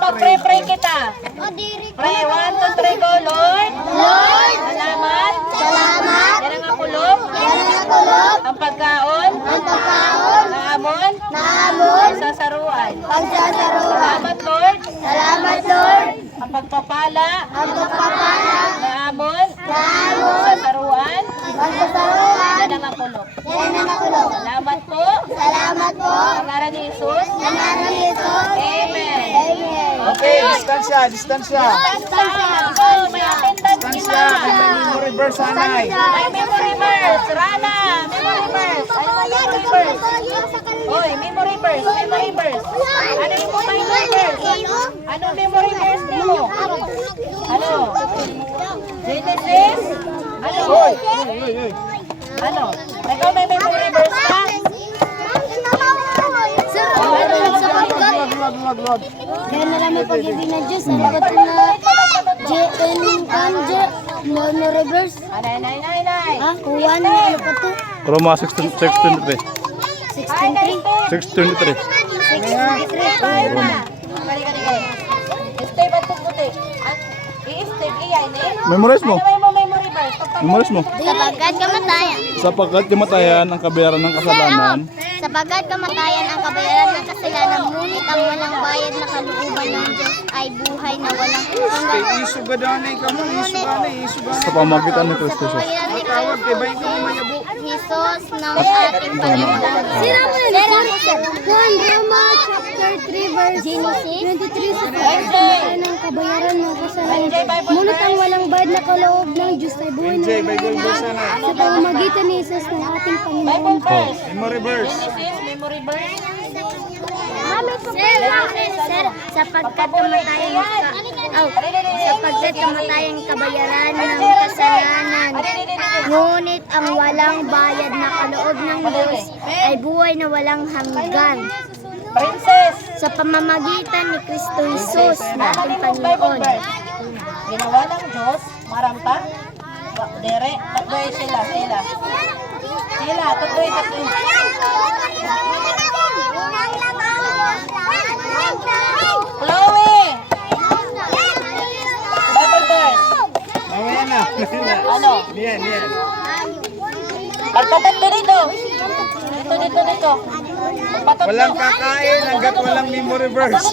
Mag-pray kita. Pray, 1, 2, 3, go, Lord. Lord, Salamat. salamat. Yan ang akulog. Yan ang nakulog. Ang pagkaon. Ang pagkaon. Naamon. Naamon. Sasaruan. Pagsasaruan. Salamat, Lord. Salamat, Lord. Ang pagpapala. Ang pagpapala. Naamon. Naamon. Sasaruan. Pagsasaruan. Yan ang akulog. Yan ang nakulog. Salamat po. Salamat po. Sa ngalan ni Jesus. Sa ngalan ni Jesus. Amen. Amen. Okay, distansya. Go, may attendance Distansya. kita. May memory verse, Anay. May memory verse. Rana, memory verse. Ano mo memory verse? Oy, memory verse. Memory verse. Ano yung memory verse? Ano memory verse mo? Ano? Genesis? Ano? Ano? Ikaw may memory verse ka? Sir, Ano? Wag. kaya na lang may pag-ibig na Diyos. Ano ba ito na no reverse? Anay. Ha? Kuha na, ano pa ito? Roma 6:23. 6.3. 6:23. 6.3. Tayo na. Kali. Stay ba tututi? I-stay iyay ni? Memorize mo. Ano may memory verse? Memorize mo. Sapagkat kamatayan. Sapagkat kamatayan ang kabayaran ng kasalanan. Sapagkat kamatayan ang kabayaran ng kasalanan, ngunit ang walang bayad na kalooban ng Diyos ay buhay na walang hanggan. Isugadanay ka mo. Isugadanay. Sa pamagitan ni Kristo Jesus. Tawag kay Bay ko mayabo. Jesus ng ating Panginoon. Sira mo sir. Roma chapter 3 verse 23 sa pagkakamatayan ng kabayaran ng kasalanan, ngunit ang walang bayad na kaloob ng Diyos ay buhay na walang hanggan sa pamamagitan ni Jesus ng ating Panginoon. Bible verse. Memory verse. Genesis, memory verse. Sir, sapagkat kamatayan kabayaran ng kasalanan, ngunit ang walang bayad na kaloob ng Diyos ay buhay na walang hanggan Princess. sa pamamagitan ni Kristo Jesus na ating Bible Panginoon. verse. Ginawa ng Diyos, maramta. Dere, tatloy sila. Tatloy. Chloe. Bible verse. Mamaya na. Ano? Niyan. Pagpatat ko dito. Dito. Pagpatat Walang ko. kakain hanggat walang memory verse.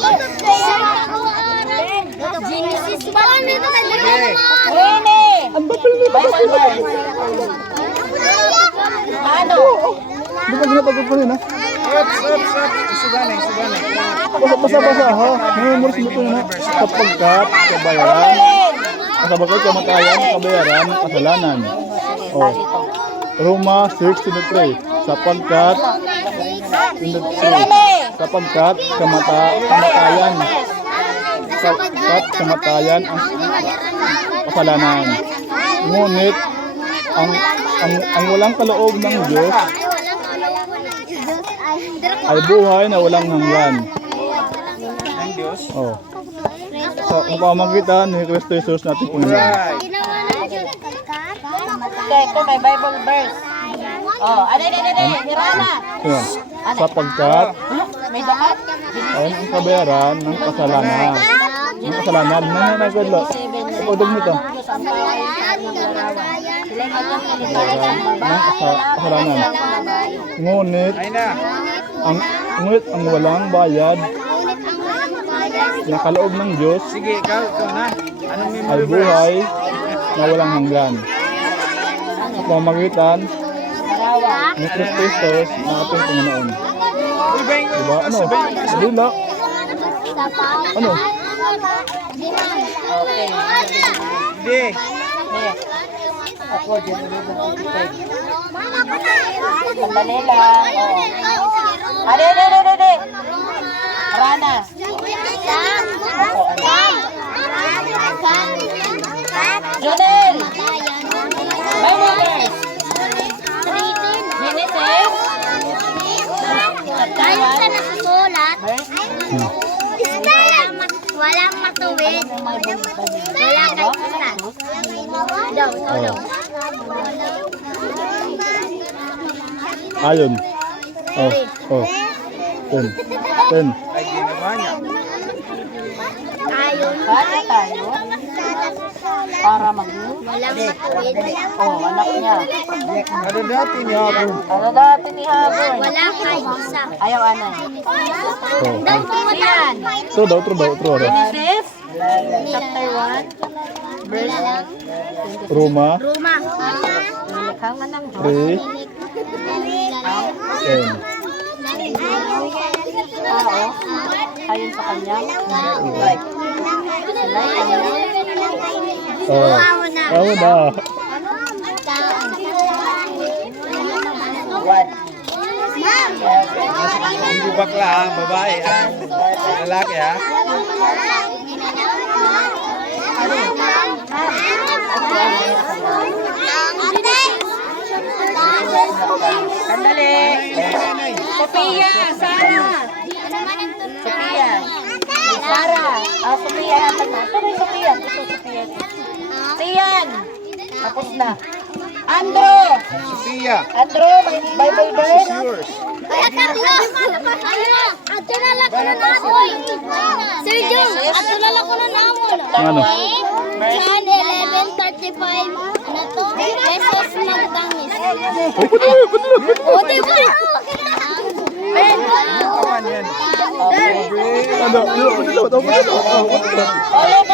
Genesis pa lang dito Okay. Winnie. Bible verse. Ano? Di ba ginatagod ko rin ha? Stop. Isuganay. Basa ha. Memorize mo ko yun ha. Sapagkat kabayaran. Evelyn. Sapagkat kamatayan ang kabayaran ng kasalanan. Oh. Roma 6:23. Sapagkat Sapagkat kamatayan ang kasalanan. Ngunit ang walang kaloob ng Diyos ay buhay na walang hanggan. Ang Diyos. Oh. Sa pamamagitan ni Kristo Jesus natin Panginoon. Right. Okay, ito may Bible verse. Oh, Irana. Ayan. Sapagkat May dakat. ay ang kabayaran ng kasalanan. Ng kasalanan. Nananagad. Kapagdag nito. Ng kasalanan. Ngunit Ay na. ang walang bayad na kaloob ng Diyos Sige, ikaw na. Anong ay memory verse? buhay na walang hanggan. Sa pamamagitan ni Kristo Jesus na ating Panginoon. Uy, Bay. Diba? Ano? Dila. Ano? Okay. Hindi. Ako, sandali lang. Oh. Ade. Rana. Jonel. Bible verse. Genesis. Ayon sa nakasulat, Verse. walang matuwid, wala kay isa. Daw. Ayon. Oh. 10. Ay, ginawa niya. Kaya tayo para maging Walang matuwid. anak niya. Ano dati niya ako? Ano dati ni Haboy? Wala kahit isa. Ayaw anay. Oh. Yan. True daw, true daw, true. Genesis chapter 1 verse Roma Roma. Nilikha nga ng Diyos 3, 10. tao ayon sa kanyang like. Oh. Ako na. Hindi bakla ang babae. Lalaki ha? Sandali. Sophia, Sarah. Sophia. Sarah. Sophia. Ito na Sophia. Ito Sophia. Tiyan. Tapos na. Andrew. Sophia. Andrew, may Bible verse. Yours. Sir Jung, atulala ko na namon. Ano? John 11:35. Ano to? Jesus magtangis. O, diba? Kawan yan. Ano? Dilo. Ulit